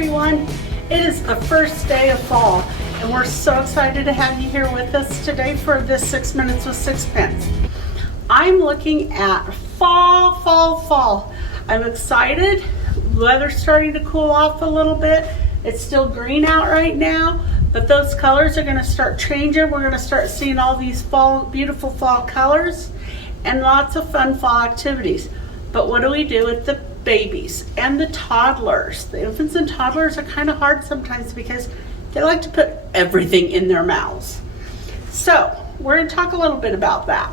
everyone. It is the first day of fall and we're so excited to have you here with us today for this 6 Minutes with Sixpence. I'm looking at fall. I'm excited. Weather's starting to cool off a little bit. It's still green out right now, but those colors are going to start changing. We're going to start seeing all these beautiful fall colors and lots of fun fall activities. But what do we do with the babies and the toddlers? The infants and toddlers are kind of hard sometimes because they like to put everything in their mouths. So we're going to talk a little bit about that.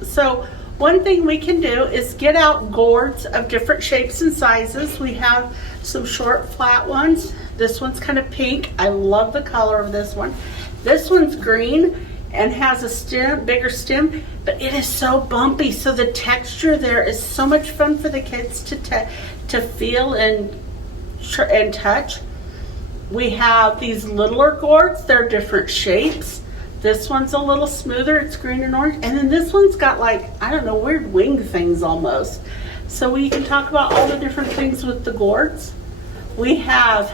So one thing we can do is get out gourds of different shapes and sizes. We have some short flat ones. This one's kind of pink. I love the color of this one. This one's green and has a stem, bigger stem, but it is so bumpy, so the texture there is so much fun for the kids to feel and touch. We have these littler gourds. They're different shapes. This one's a little smoother. It's green and orange. And then this one's got, like, I don't know, weird wing things almost. So we can talk about all the different things with the gourds. We have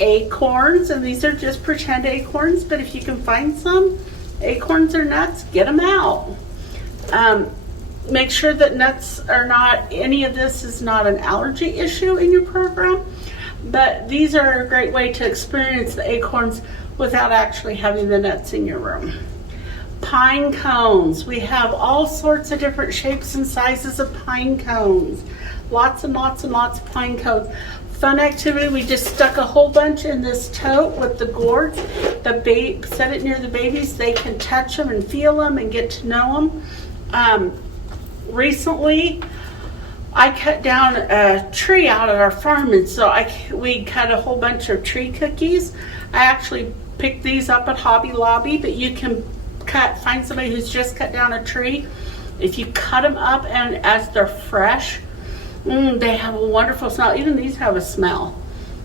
acorns, and these are just pretend acorns, but if you can find some acorns or nuts, get them out. Make sure that nuts are not, any of this is not an allergy issue in your program, but these are a great way to experience the acorns without actually having the nuts in your room. Pine cones. We have all sorts of different shapes and sizes of pine cones. Lots and lots of pine cones. Fun activity, we just stuck a whole bunch in this tote with the gourds. Set it near the babies. They can touch them and feel them and get to know them. Recently, I cut down a tree out at our farm, and so we cut a whole bunch of tree cookies. I actually picked these up at Hobby Lobby, but you can find somebody who's just cut down a tree. If you cut them up and as they're fresh, they have a wonderful smell. Even these have a smell.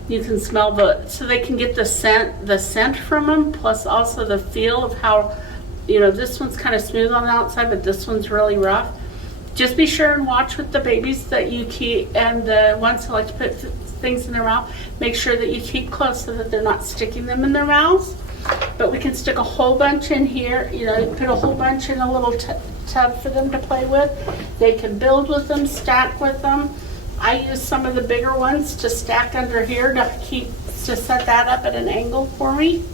You can smell so they can get the scent from them, plus also the feel of how, this one's kind of smooth on the outside, but this one's really rough. Just be sure and watch with the babies that you keep, and the ones who like to put things in their mouth, make sure that you keep close so that they're not sticking them in their mouths. But we can stick a whole bunch in here, put a whole bunch in a little tub for them to play with. They can build with them, stack with them. I use some of the bigger ones to stack under here to set that up at an angle for me.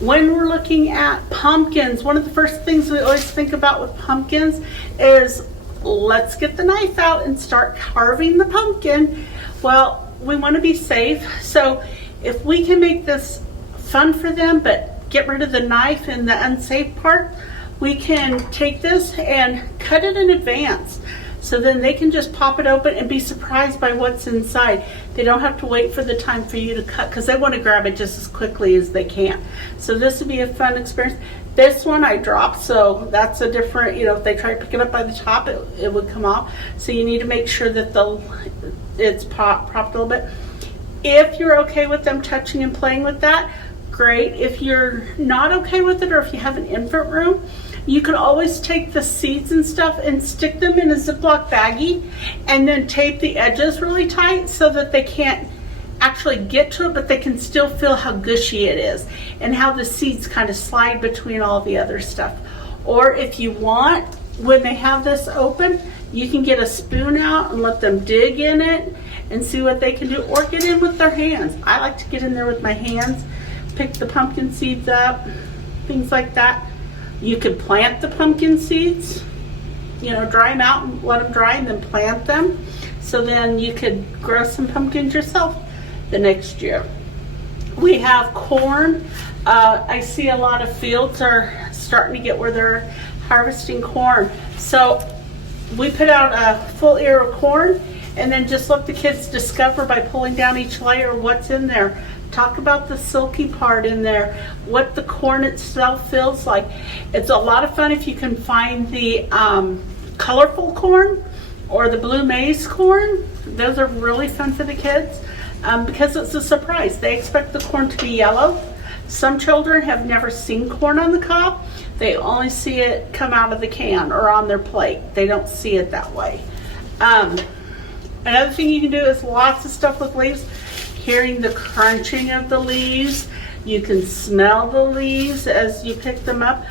When we're looking at pumpkins, one of the first things we always think about with pumpkins is let's get the knife out and start carving the pumpkin. Well, we want to be safe, so if we can make this fun for them but get rid of the knife and the unsafe part, we can take this and cut it in advance. So then they can just pop it open and be surprised by what's inside. They don't have to wait for the time for you to cut because they want to grab it just as quickly as they can. So this would be a fun experience. This one I dropped, so that's a different, if they try to pick it up by the top, it would come off. So you need to make sure that it's propped a little bit. If you're okay with them touching and playing with that, great. If you're not okay with it, or if you have an infant room, you can always take the seeds and stuff and stick them in a Ziploc baggie and then tape the edges really tight so that they can't actually get to it, but they can still feel how gushy it is and how the seeds kind of slide between all the other stuff. Or if you want, when they have this open, you can get a spoon out and let them dig in it and see what they can do, or get in with their hands. I like to get in there with my hands, pick the pumpkin seeds up, things like that. You could plant the pumpkin seeds, dry them out and let them dry and then plant them. So then you could grow some pumpkins yourself the next year. We have corn. I see a lot of fields are starting to get where they're harvesting corn. So we put out a full ear of corn and then just let the kids discover by pulling down each layer what's in there. Talk about the silky part in there, what the corn itself feels like. It's a lot of fun if you can find the colorful corn or the blue maize corn. Those are really fun for the kids because it's a surprise. They expect the corn to be yellow. Some children have never seen corn on the cob. They only see it come out of the can or on their plate. They don't see it that way. Another thing you can do is lots of stuff with leaves. Hearing the crunching of the leaves. You can smell the leaves as you pick them up.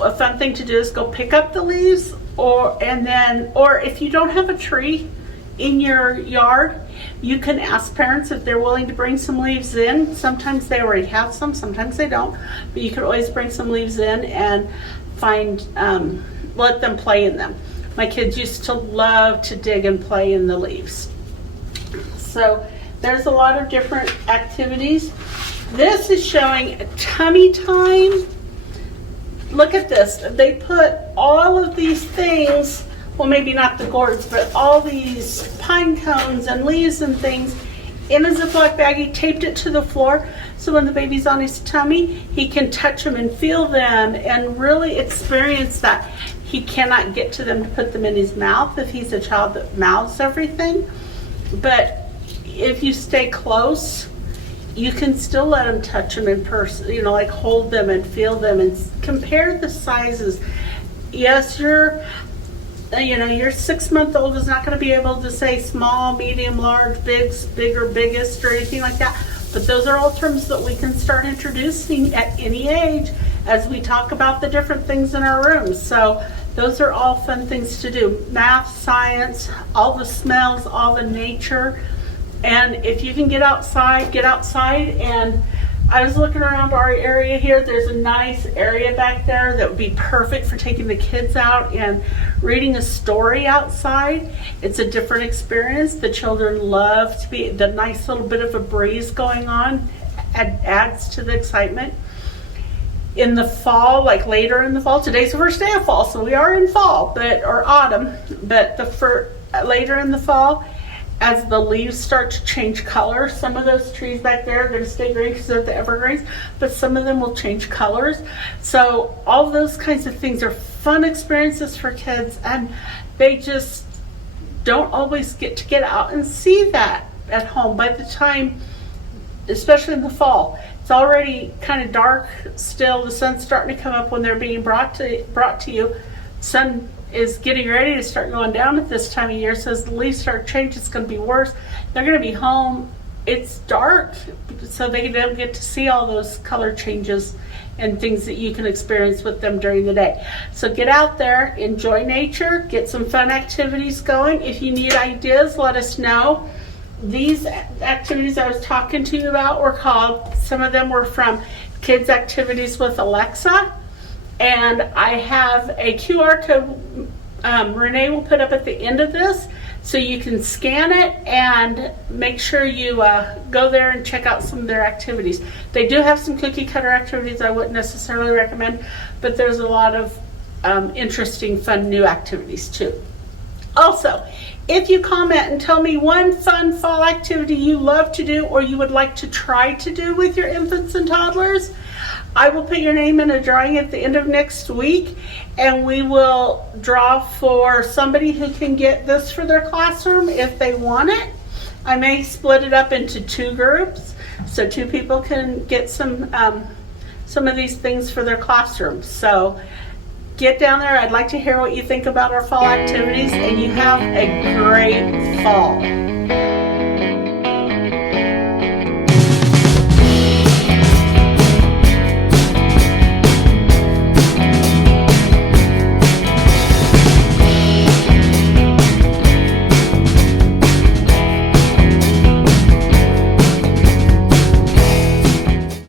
A fun thing to do is go pick up the leaves, or if you don't have a tree in your yard, you can ask parents if they're willing to bring some leaves in. Sometimes they already have some, sometimes they don't, but you can always bring some leaves in and let them play in them. My kids used to love to dig and play in the leaves. So there's a lot of different activities. This is showing tummy time. Look at this. They put all of these things, well, maybe not the gourds, but all these pine cones and leaves and things in a Ziploc baggie, taped it to the floor, so when the baby's on his tummy, he can touch them and feel them and really experience that. He cannot get to them to put them in his mouth if he's a child that mouths everything, but if you stay close, you can still let them touch them in person, you know, like hold them and feel them and compare the sizes. Yes, your 6-month-old is not going to be able to say small, medium, large, big or biggest or anything like that, but those are all terms that we can start introducing at any age as we talk about the different things in our rooms. So those are all fun things to do. Math, science, all the smells, all the nature. And if you can get outside. And I was looking around our area here. There's a nice area back there that would be perfect for taking the kids out and reading a story outside. It's a different experience. The children love to be, the nice little bit of a breeze going on adds to the excitement. In the fall, like later in the fall, today's the first day of fall, so we are in fall, or autumn, but later in the fall, as the leaves start to change color, some of those trees back there are going to stay green because they're the evergreens, but some of them will change colors. So all those kinds of things are fun experiences for kids, and they just don't always get to get out and see that at home. By the time, especially in the fall, it's already kind of dark still. The sun's starting to come up when they're being brought to you. Sun is getting ready to start going down at this time of year, so as the leaves start changing, it's going to be worse. They're going to be home. It's dark, so they don't get to see all those color changes and things that you can experience with them during the day. So get out there, enjoy nature, get some fun activities going. If you need ideas, let us know. These activities I was talking to you about were some of them were from Kids Activities with Alexa. And I have a QR code Renee will put up at the end of this, so you can scan it and make sure you go there and check out some of their activities. They do have some cookie cutter activities I wouldn't necessarily recommend, but there's a lot of interesting, fun new activities too. Also, if you comment and tell me one fun fall activity you love to do or you would like to try to do with your infants and toddlers, I will put your name in a drawing at the end of next week, and we will draw for somebody who can get this for their classroom if they want it. I may split it up into 2 groups so 2 people can get some of these things for their classrooms. So get down there. I'd like to hear what you think about our fall activities, and you have a great fall.